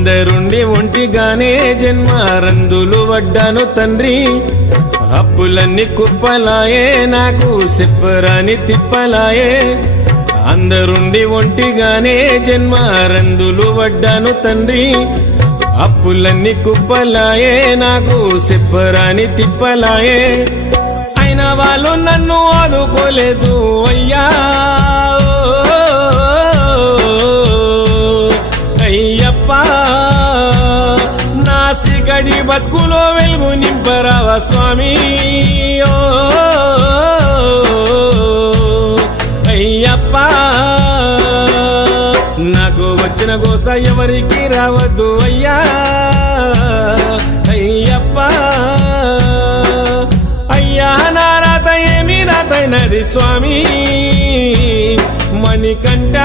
అందరుండి ఒంటిగానే జన్మ రందులు వడ్డాను తండ్రి అప్పులన్నీ కుప్పలాయే నాకు చెప్పరాని తిప్పలాయే అందరుండి ఒంటిగానే జన్మ రందులు వడ్డాను తండ్రి అప్పులన్నీ కుప్పలాయే నాకు చెప్పరాని తిప్పలాయే అయిన వాళ్ళు నన్ను ఆదుకోలేదు అయ్యా అయ్యప్ప నా సిగడి బతుకులో వెలుగు నింపరావా స్వామి అయ్యప్ప నాకు వచ్చిన గోస ఎవరికి రావద్దు అయ్యా అయ్యప్ప అయ్యా నా రాత ఏమి రాతైనది స్వామి మణికంఠ